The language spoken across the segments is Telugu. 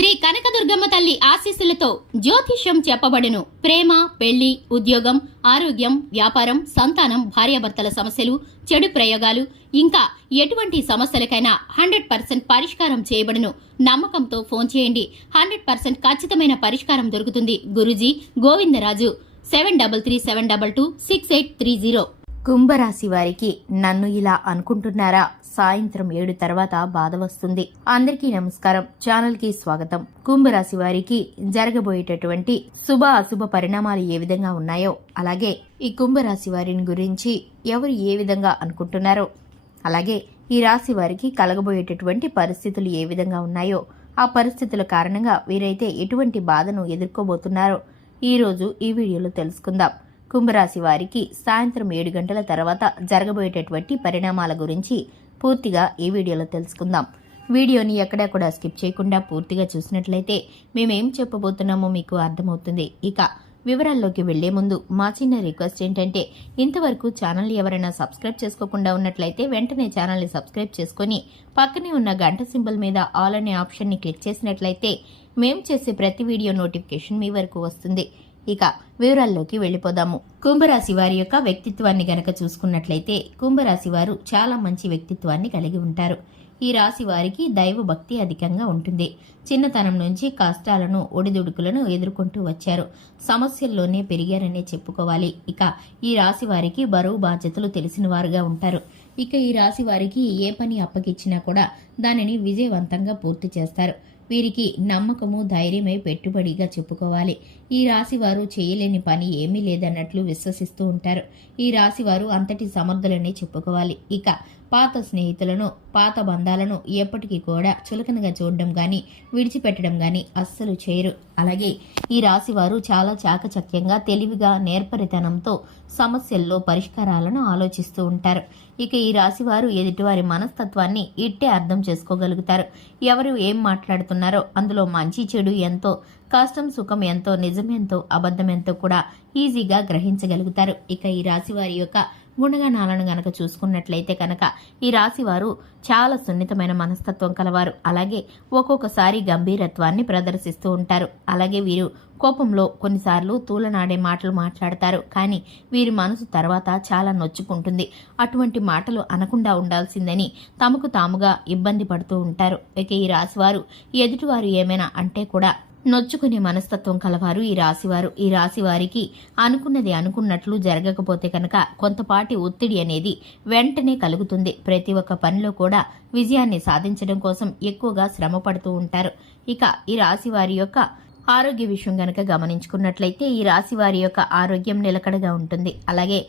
శ్రీ కనకదుర్గమ్మ తల్లి ఆశీస్సులతో జ్యోతిష్యం చెప్పబడును. ప్రేమ, పెళ్లి, ఉద్యోగం, ఆరోగ్యం, వ్యాపారం, సంతానం, భార్యాభర్తల సమస్యలు, చెడు ప్రయోగాలు, ఇంకా ఎటువంటి సమస్యలకైనా 100% పరిష్కారం చేయబడును. నమ్మకంతో ఫోన్ చేయండి. 100% ఖచ్చితమైన పరిష్కారం దొరుకుతుంది. గురూజీ గోవిందరాజు 7337226830. కుంభరాశి వారికి నన్ను ఇలా అనుకుంటున్నారా? సాయంత్రం 7 తర్వాత బాధ వస్తుంది. అందరికీ నమస్కారం, ఛానల్ కి స్వాగతం. కుంభరాశి వారికి జరగబోయేటటువంటి శుభ అశుభ పరిణామాలు ఏ విధంగా ఉన్నాయో, అలాగే ఈ కుంభరాశి వారిని గురించి ఎవరు ఏ విధంగా అనుకుంటున్నారో, అలాగే ఈ రాశి వారికి కలగబోయేటటువంటి పరిస్థితులు ఏ విధంగా ఉన్నాయో, ఆ పరిస్థితుల కారణంగా వీరైతే ఎటువంటి బాధను ఎదుర్కోబోతున్నారో ఈ రోజు ఈ వీడియోలో తెలుసుకుందాం. కుంభరాశి వారికి సాయంత్రం 7 గంటల తర్వాత జరగబోయేటటువంటి పరిణామాల గురించి పూర్తిగా ఈ వీడియోలో తెలుసుకుందాం. వీడియోని ఎక్కడా కూడా స్కిప్ చేయకుండా పూర్తిగా చూసినట్లయితే మేమేం చెప్పబోతున్నామో మీకు అర్థమవుతుంది. ఇక వివరాల్లోకి వెళ్లే ముందు మా చిన్న రిక్వెస్ట్ ఏంటంటే, ఇంతవరకు ఛానల్ ఎవరైనా సబ్స్క్రైబ్ చేసుకోకుండా ఉన్నట్లయితే వెంటనే ఛానల్ని సబ్స్క్రైబ్ చేసుకుని పక్కనే ఉన్న గంట సింబల్ మీద ఆల్ అనే ఆప్షన్ని క్లిక్ చేసినట్లయితే మేం చేసే ప్రతి వీడియో నోటిఫికేషన్ మీ వరకు వస్తుంది. ఇక వివరాల్లోకి వెళ్లిపోదాము. కుంభరాశి వారి యొక్క వ్యక్తిత్వాన్ని గనక చూసుకున్నట్లయితే కుంభరాశి వారు చాలా మంచి వ్యక్తిత్వాన్ని కలిగి ఉంటారు. ఈ రాశి వారికి దైవ భక్తి అధికంగా ఉంటుంది. చిన్నతనం నుంచి కష్టాలను, ఒడిదుడుకులను ఎదుర్కొంటూ వచ్చారు. సమస్యల్లోనే పెరిగారనే చెప్పుకోవాలి. ఇక ఈ రాశి వారికి బరువు బాధ్యతలు తెలిసిన వారుగా ఉంటారు. ఇక ఈ రాశి వారికి ఏ పని అప్పగిచ్చినా కూడా దానిని విజయవంతంగా పూర్తి చేస్తారు. వీరికి నమ్మకము, ధైర్యమే పెట్టుబడిగా చెప్పుకోవాలి. ఈ రాశి వారు చేయలేని పని ఏమీ లేదన్నట్లు విశ్వసిస్తూ ఉంటారు. ఈ రాశి వారు అంతటి సమర్థులనే చెప్పుకోవాలి. ఇక పాత స్నేహితులను, పాత బంధాలను ఎప్పటికీ కూడా చులకనగా చూడడం గాని, విడిచిపెట్టడం గాని అస్సలు చేయరు. అలాగే ఈ రాశి వారు చాలా చాకచక్యంగా, తెలివిగా, నేర్పరితనంతో సమస్యల్లో పరిష్కారాలను ఆలోచిస్తూ ఉంటారు. ఇక ఈ రాశి వారు ఎదుటివారి మనస్తత్వాన్ని ఇట్టే అర్థం చేసుకోగలుగుతారు. ఎవరు ఏం మాట్లాడుతున్నారో అందులో మంచి చెడు ఎంతో, కష్టం సుఖం ఎంతో, నిజం ఎంతో, అబద్ధం ఎంతో కూడా ఈజీగా గ్రహించగలుగుతారు. ఇక ఈ రాశి వారి యొక్క గుణగణాలను గనక చూసుకున్నట్లయితే కనుక ఈ రాశి వారు చాలా సున్నితమైన మనస్తత్వం కలవారు. అలాగే ఒక్కొక్కసారి గంభీరత్వాన్ని ప్రదర్శిస్తూ ఉంటారు. అలాగే వీరు కోపంలో కొన్నిసార్లు తూలనాడే మాటలు మాట్లాడతారు. కానీ వీరి మనసు తర్వాత చాలా నొచ్చుకుంటుంది. అటువంటి మాటలు అనకుండా ఉండాల్సిందని తమకు తాముగా ఇబ్బంది పడుతూ ఉంటారు. ఇక ఈ రాశివారు ఎదుటివారు ఏమైనా అంటే కూడా నొచ్చుకునే మనస్తత్వం కలవారు ఈ రాశివారు. ఈ రాశి వారికి అనుకున్నది అనుకున్నట్లు జరగకపోతే కనుక కొంతపాటి ఒత్తిడి అనేది వెంటనే కలుగుతుంది. ప్రతి ఒక్క పనిలో కూడా విజయాన్ని సాధించడం కోసం ఎక్కువగా శ్రమ పడుతూ ఉంటారు. ఇక ఈ రాశి వారి యొక్క ఆరోగ్య విషయం గనక గమనించుకున్నట్లయితే ఈ రాశి వారి యొక్క ఆరోగ్యం నిలకడగా ఉంటుంది. అలాగే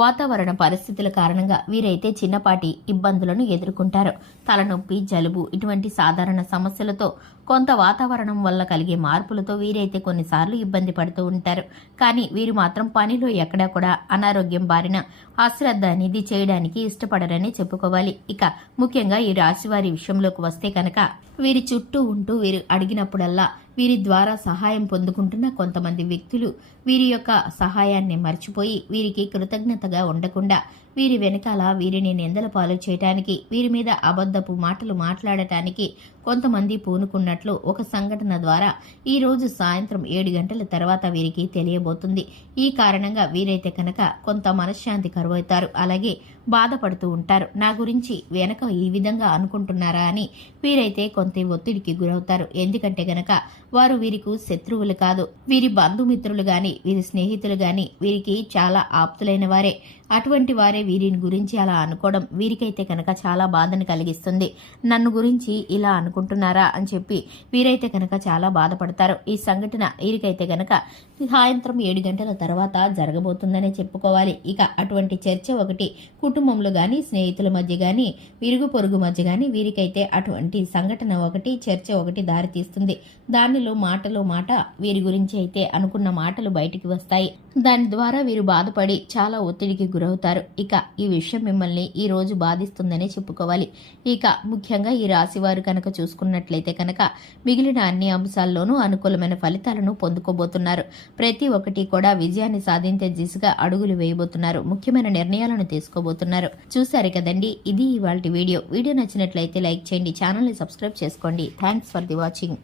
వాతావరణ పరిస్థితుల కారణంగా వీరైతే చిన్నపాటి ఇబ్బందులను ఎదుర్కొంటారు. తలనొప్పి, జలుబు ఇటువంటి సాధారణ సమస్యలతో, కొంత వాతావరణం వల్ల కలిగే మార్పులతో వీరైతే కొన్నిసార్లు ఇబ్బంది పడుతూ ఉంటారు. కానీ వీరు మాత్రం పనిలో ఎక్కడా కూడా అనారోగ్యం బారిన అశ్రద్ధ అనేది చేయడానికి ఇష్టపడరని చెప్పుకోవాలి. ఇక ముఖ్యంగా ఈ రాశి వారి విషయంలోకి వస్తే కనుక వీరి చుట్టూ ఉంటూ వీరు అడిగినప్పుడల్లా వీరి ద్వారా సహాయం పొందుకుంటున్న కొంతమంది వ్యక్తులు వీరి యొక్క సహాయాన్ని మర్చిపోయి వీరికి కృతజ్ఞతగా ఉండకుండా వీరి వెనకాల వీరిని నిందల పాలు చేయటానికి, వీరి మీద అబద్ధపు మాటలు మాట్లాడటానికి కొంతమంది పూనుకున్నట్లు ఒక సంఘటన ద్వారా ఈ రోజు సాయంత్రం 7 గంటల తర్వాత వీరికి తెలియబోతుంది. ఈ కారణంగా వీరైతే కనుక కొంత మనశ్శాంతి కరువవుతారు. అలాగే బాధపడుతూ ఉంటారు. నా గురించి వెనక ఈ విధంగా అనుకుంటున్నారా అని వీరైతే కొంత ఒత్తిడికి గురవుతారు. ఎందుకంటే గనక వారు వీరికి శత్రువులు కాదు. వీరి బంధుమిత్రులు గాని, వీరి స్నేహితులు గాని వీరికి చాలా ఆప్తులైన వారే. అటువంటి వారే వీరిని గురించి అలా అనుకోవడం వీరికైతే కనుక చాలా బాధను కలిగిస్తుంది. నన్ను గురించి ఇలా అనుకుంటున్నారా అని చెప్పి వీరైతే కనుక చాలా బాధపడతారు. ఈ సంఘటన వీరికైతే కనుక సాయంత్రం 7 గంటల తర్వాత జరగబోతుందనే చెప్పుకోవాలి. ఇక అటువంటి చర్చ ఒకటి కుటుంబంలో గాని, స్నేహితుల మధ్య గాని, ఇరుగు పొరుగు మధ్య గాని వీరికైతే అటువంటి సంఘటన ఒకటి, చర్చ ఒకటి దారితీస్తుంది. దానిలో మాటలో మాట వీరి గురించి అయితే అనుకున్న మాటలు బయటికి వస్తాయి. దాని ద్వారా వీరు బాధపడి చాలా ఒత్తిడికి గురవుతారు. ఇక ఈ విషయం మిమ్మల్ని ఈ రోజు బాధిస్తుందనే చెప్పుకోవాలి. ఇక ముఖ్యంగా ఈ రాశి వారు కనుక చూసుకున్నట్లయితే కనుక మిగిలిన అన్ని అంశాల్లోనూ అనుకూలమైన ఫలితాలను పొందుకోబోతున్నారు. ప్రతి ఒక్కటి కూడా విజయాన్ని సాధించే దిశగా అడుగులు వేయబోతున్నారు. ముఖ్యమైన నిర్ణయాలను తీసుకోబోతున్నారు. చూసారు కదండి, ఇది ఇవాల్టి వీడియో. వీడియో నచ్చినట్లయితే లైక్ చేయండి, ఛానల్ని సబ్స్క్రైబ్ చేసుకోండి. Thanks for the watching.